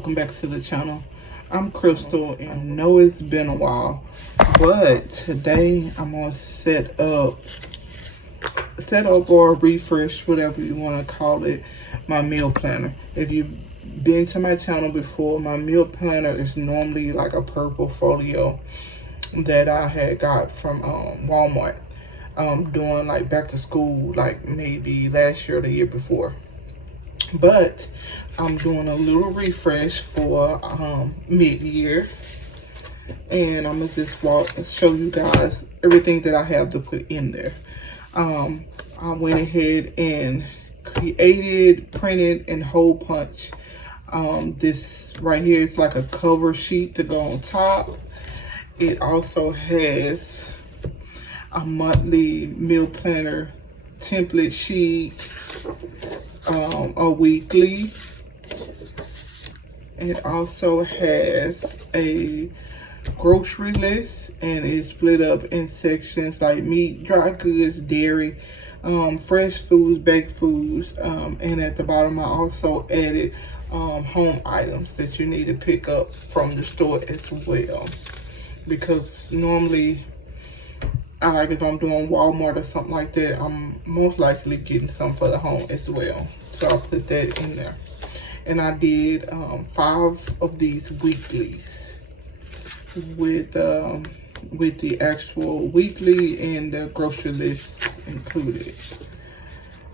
welcome back to the channel. I'm Crystal, and know it's been a while, but today I'm gonna set up or refresh, whatever you want to call it, my meal planner. If you've been to my channel before, my meal planner is normally like a purple folio that I had got from Walmart during like back to school, like maybe last year or the year before. But I'm doing a little refresh for mid-year, and I'm gonna just show you guys everything that I have to put in there. I went ahead and printed and hole punch this right here. It's like a cover sheet to go on top. It also has a monthly meal planner template sheet, a weekly. It also has a grocery list, and it's split up in sections like meat, dry goods, dairy, fresh foods, baked foods, and at the bottom I also added home items that you need to pick up from the store as well, because normally if I'm doing Walmart or something like that, I'm most likely getting some for the home as well. So I'll put that in there. And I did 5 of these weeklies with the actual weekly and the grocery list included.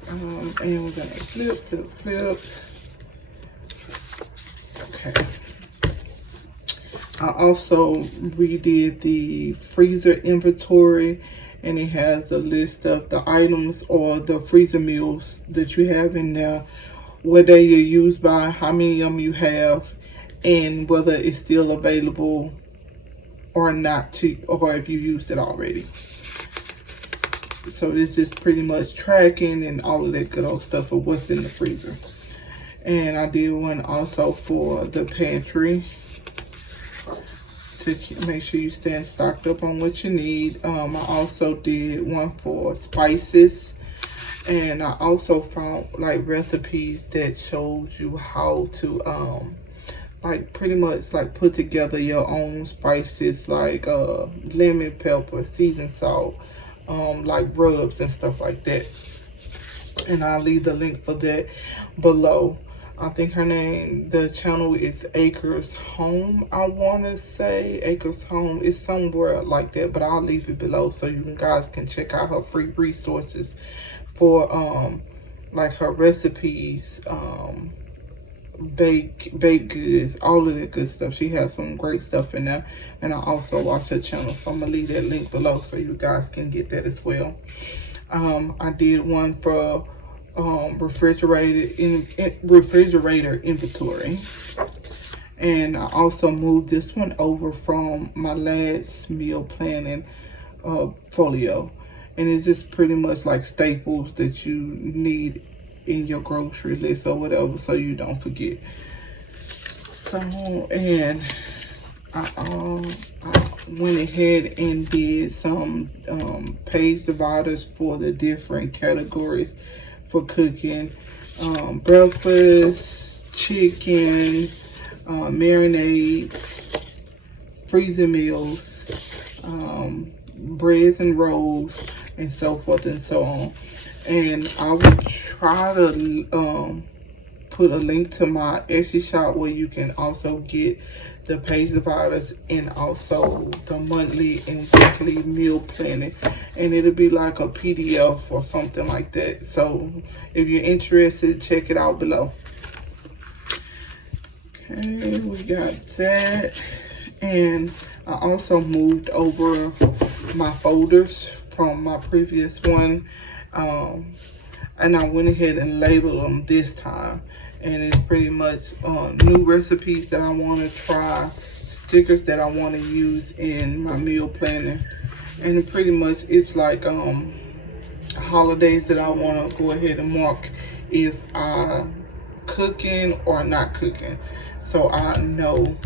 And we're gonna flip. Okay. I also redid the freezer inventory, and it has a list of the items or the freezer meals that you have in there, what day you're used by, how many of them you have, and whether it's still available or not, or if you used it already. So this is pretty much tracking and all of that good old stuff of what's in the freezer. And I did one also for the pantry, to make sure you stand stocked up on what you need. I also did one for spices, and I also found like recipes that shows you how to like pretty much like put together your own spices, like lemon, pepper, seasoned salt, like rubs and stuff like that. And I'll leave the link for that below. I think the channel is Acres Home. I want to say Acres Home is somewhere like that, but I'll leave it below so you guys can check out her free resources for like her recipes, baked goods, all of that good stuff. She has some great stuff in there, and I also watch her channel, so I'm gonna leave that link below so you guys can get that as well. I did one for refrigerator inventory, and I also moved this one over from my last meal planning folio, and it's just pretty much like staples that you need in your grocery list or whatever, so you don't forget. So, and I went ahead and did some page dividers for the different categories for cooking: breakfast, chicken, marinades, freezer meals, breads and rolls, and so forth and so on. And I will try to put a link to my Etsy shop where you can also get the page dividers and also the monthly and weekly meal planning, and it'll be like a PDF or something like that. So if you're interested, check it out below. Okay, we got that. And I also moved over my folders from my previous one, and I went ahead and labeled them this time. And it's pretty much new recipes that I want to try, stickers that I want to use in my meal planning, and pretty much it's like holidays that I want to go ahead and mark if I'm cooking or not cooking, so I know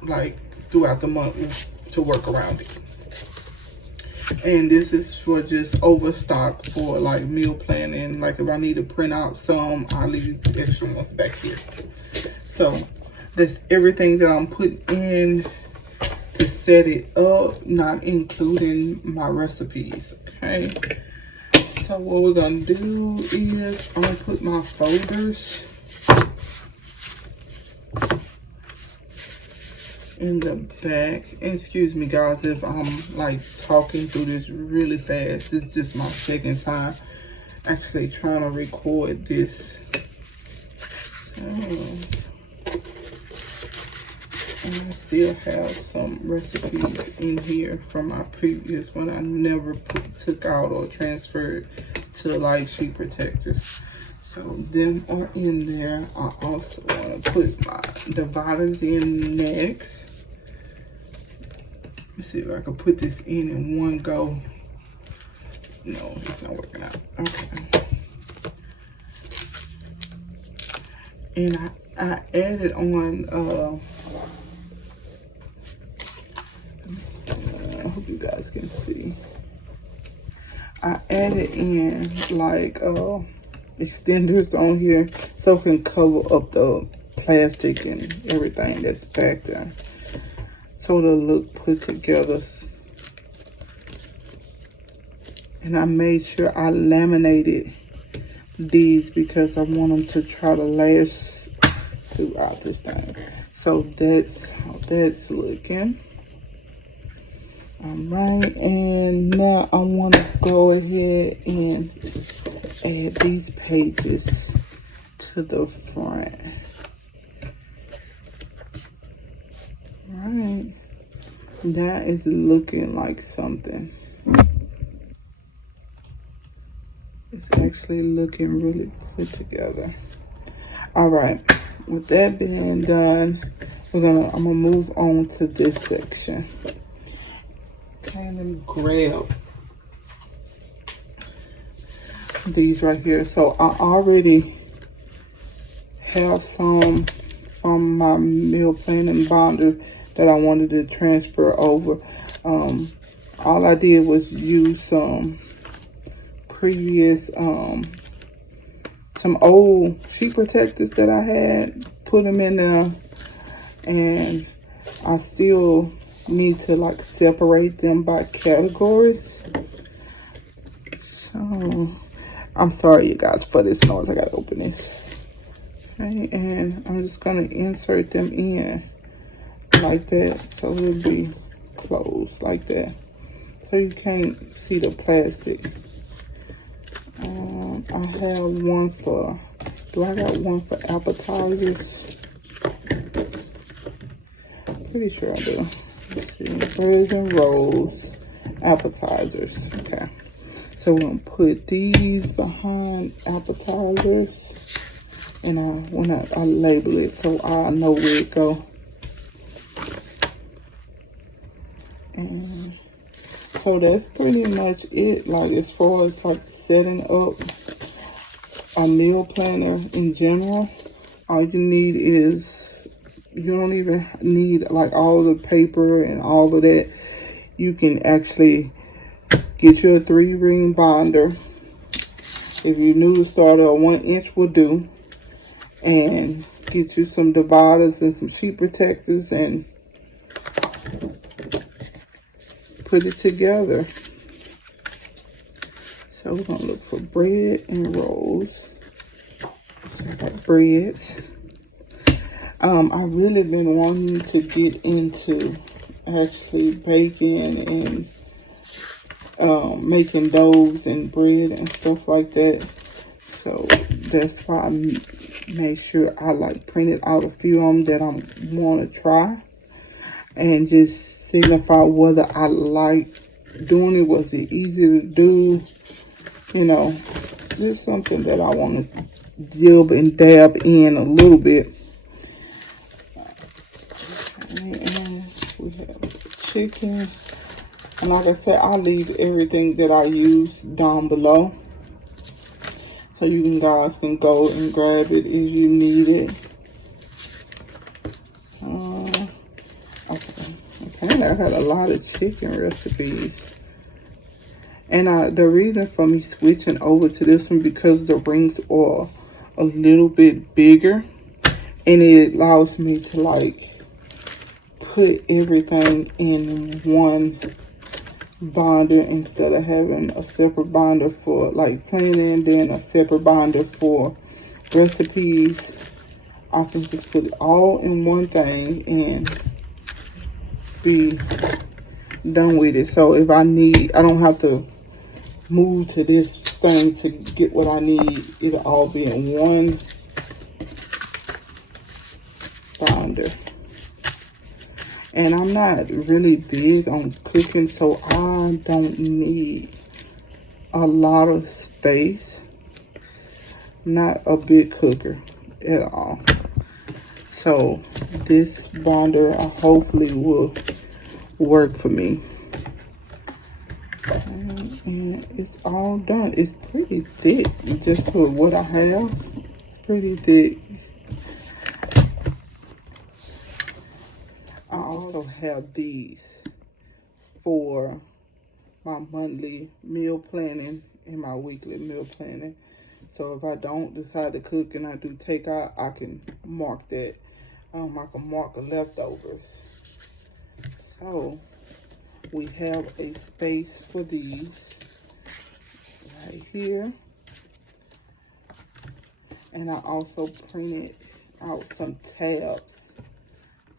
like throughout the month to work around it. And this is for just overstock for like meal planning. Like if I need to print out some, I'll leave the extra ones back here. So That's everything that I'm putting in to set it up, not including my recipes, okay? So what we're gonna do is I'm gonna put my folders in the back. Excuse me guys if I'm like talking through this really fast. This is just my second time actually trying to record this. And I still have some recipes in here from my previous one I never took out or transferred to light sheet protectors. So them are in there. I also want to put my dividers in next. Let's see if I can put this in one go. No, it's not working out. Okay. And I added on I hope you guys can see. I added in like extenders on here so it can cover up the plastic and everything that's back there, so it'll look put together. And I made sure I laminated these because I want them to try to last throughout this thing. So that's how that's looking. All right, and now I want to go ahead and add these pages to the front. All right, that is looking like something. It's actually looking really put together. All right, with that being done, I'm gonna move on to this section. Okay, let me grab these right here. So I already have some from my meal planning binder that I wanted to transfer over. All I did was use some previous some old sheet protectors that I had, put them in there, and I still need to like separate them by categories. So I'm sorry you guys for this noise. I gotta open this. Okay, and I'm just gonna insert them in like that, so it'll be closed like that, so you can't see the plastic. I have one for, I got one for appetizers? Pretty sure I do. Let's see, breads and rolls, appetizers. Okay, so we're gonna put these behind appetizers, and when I label it so I know where it go. And so that's pretty much it, like as far as like setting up a meal planner in general. All you need is, you don't even need like all the paper and all of that. You can actually get you a 3-ring binder. If you're new to starter, a 1-inch will do. And get you some dividers and some sheet protectors and put it together. So we're gonna look for bread and rolls. Breads. I really been wanting to get into actually baking and making doughs and bread and stuff like that. So that's why I made sure I like printed out a few of them that I want to try and just signify whether I like doing it. Was it easy to do? You know, this is something that I want to dib and dab in a little bit. And we have chicken. And like I said, I'll leave everything that I use down below, so you guys can go and grab it if you need it. Okay, I had a lot of chicken recipes. And the reason for me switching over to this one, because the rings are a little bit bigger. And it allows me to like put everything in one binder instead of having a separate binder for like planning, then a separate binder for recipes. I can just put it all in one thing and be done with it. So if I don't have to move to this thing to get what I need. It'll all be in one binder. And I'm not really big on cooking, so I don't need a lot of space. Not a big cooker at all. So this binder hopefully will work for me. And it's all done. It's pretty thick, just for what I have. It's pretty thick. I also have these for my monthly meal planning and my weekly meal planning. So if I don't decide to cook and I do takeout, I can mark that. I can mark the leftovers. So we have a space for these right here. And I also printed out some tabs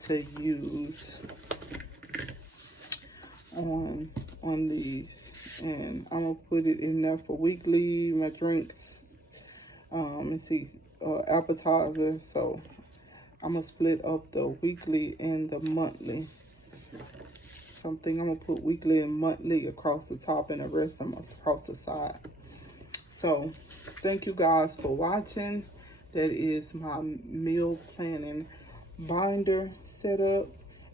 to use on these. And I'm gonna put it in there for weekly, my drinks, appetizer. So I'm gonna split up the weekly and the monthly. I'm gonna put weekly and monthly across the top, and the rest I'm across the side. So thank you guys for watching. That is my meal planning binder setup,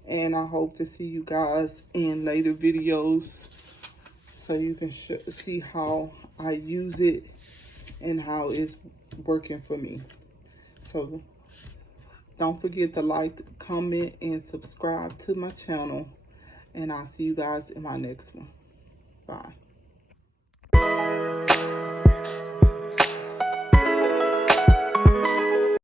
and I hope to see you guys in later videos so you can see how I use it and how it's working for me. So don't forget to like, comment, and subscribe to my channel. And I'll see you guys in my next one. Bye.